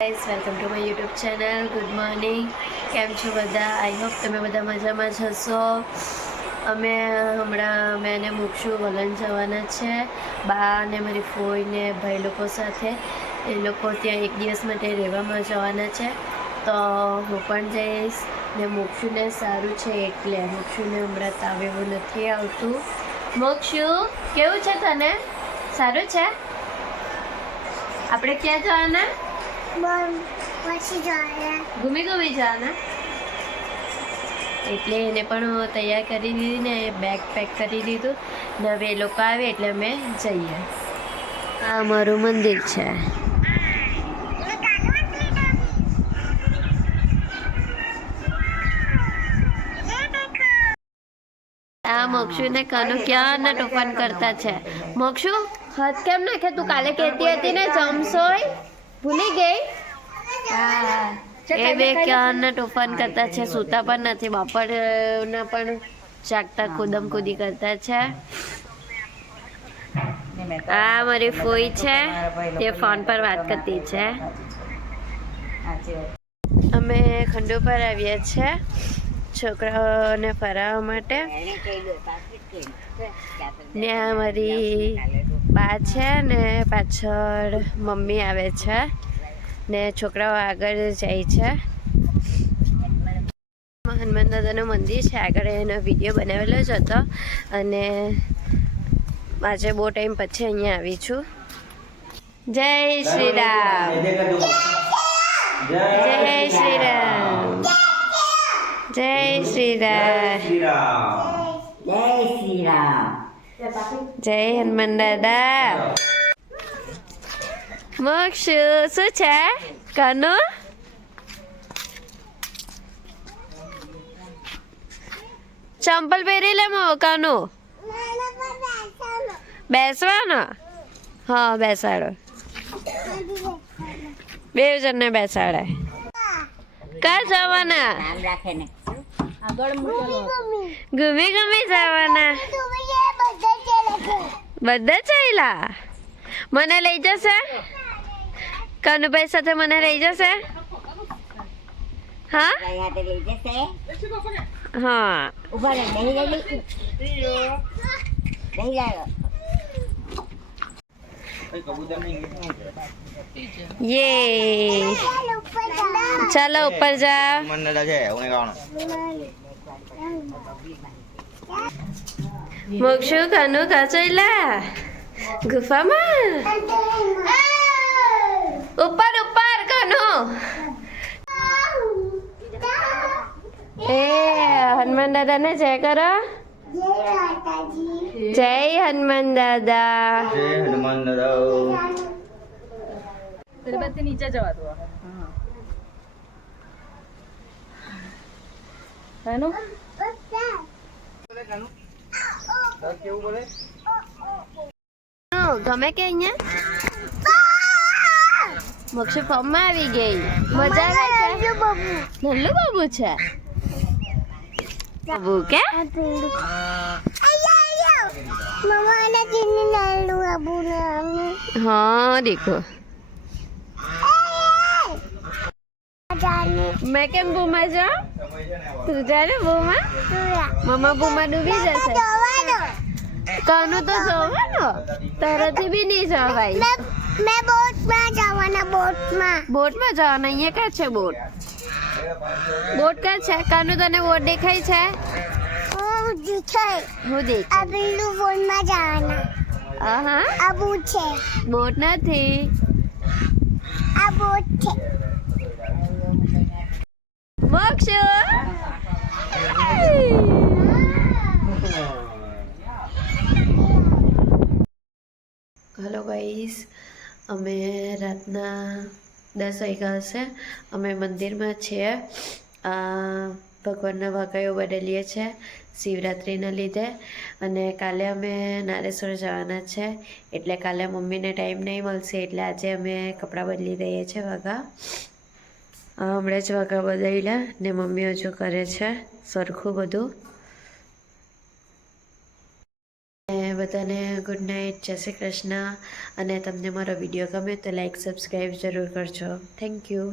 Guys, welcome to my YouTube channel. Good morning. કેમ છો બધા? આઈ હોપ તમે બધા મજામાં જ હશો. અમે હમણાં મેં એને મૂકશું વલણ જવાના છે બા અને મારી ફોઈને ભાઈ લોકો સાથે. એ લોકો ત્યાં એક દિવસ માટે રહેવામાં જવાના છે, તો હું પણ જઈશ ને મૂકશું ને. સારું છે એટલે મૂકશું ને હમણાં તાવ એવું નથી આવતું. મૂકશું કેવું છે તને? સારું છે? આપણે ક્યાં જવાના? ઘૂમી જવાના. એટલે એને પણ તૈયાર કરી દીધી ને બેગ પેક કરી દીધું ને હવે એ લોકો આવે એટલે અમે જઈએ. આ અમારું મંદિર છે. આ મોક્ષુ ને કનુ ક્યાં ના ટોફન કરતા છે. મોક્ષુ હાથ કેમ નાખે? તું કાલે કહેતી હતી ને જમશોય, ભૂલી ગઈ? એ બે ક્યારના ટોફાન કરતા છે, સૂતા પણ નથી. બપોરના પણ જાગતા કૂદમ કૂદી કરતા છે. આ મારી ફોઈ છે, તે ફોન પર વાત કરતી છે. અમે ખંડો પર આવ્યા છે છોકરાઓને ફરાવવા માટે. ને મારી બા છે ને પાછળ મમ્મી આવે છે ને છોકરાઓ આગળ જાય છે. હનુમાન દાદાનું મંદિર છે આગળ, એનો વિડીયો બનાવેલો જ હતો અને આજે બહુ ટાઈમ પછી અહીંયા આવી છું. જય શ્રી રામ, જય શ્રી રામ, જય શ્રી રામ, જય શ્રી રામ, જય હનુમાન દાદા. મોક્ષુ શું છે કનુ? ચંપલ પહેરી લે કનુ. બેસવાનો? હા બેસાડો. બે જણને બેસાડે. ક્યાં જવાના? ઘૂમી જવાના. બધા ચાલ્યા? મને લઈ જશે? કનુભાઈ સાથે મને લઈ જશે? હા હા. યે ચાલો ઉપર જા. મોક્ષુ કનુ કાચેલા ગુફામાં ઉપર ઉપર કનુ. એ હનુમાન દાદા ને જય કરો. જય હનુમાન દાદા. જય હનુમાન દાદા. तेरे बच्चे नीचे जवा दो है नो કેવું બોલે? ગમે કે અહીંયા મોક્ષુ ફોર્મમાં આવી ગઈ. મજા આવે છે. નલ્લુ બાબુ છે બાબુ કે? हाँ देखो मैं केम बूमा जा तू जा रे बूमा मम्मा बूमा डूबी जैसे कनु तो जवानो ताराથી भी नहीं जवाय. मैं बोट में जवाना. बोट में जवाना. ये क्या છે બોટ? બોટ का છે कनु तने बोट देखाय છે? હું દેખ પેલું બોટમાં જવાના. હા આ બોટ છે. બોટ નથી, આ બોટ છે. મોક્ષુ હેલો ગાઈસ, અમે રાતના 10 વાગ્યા હશે. અમે મંદિરમાં છીએ. ભગવાનના વાઘાઓ બદલીએ છીએ શિવરાત્રિના લીધે અને કાલે અમે નારેશ્વર જવાના છે એટલે કાલે મમ્મીને ટાઈમ નહીં મળશે એટલે આજે અમે કપડાં બદલી દઈએ છીએ. વાઘા હમણાં જ વાઘા બદલ્યા ને મમ્મી હજુ કરે છે સરખું બધું. બધાને ગુડ નાઇટ, જય શ્રી કૃષ્ણ. અને તમને મારો વિડીયો ગમે તો લાઈક સબસ્ક્રાઈબ જરૂર કરજો. Thank you.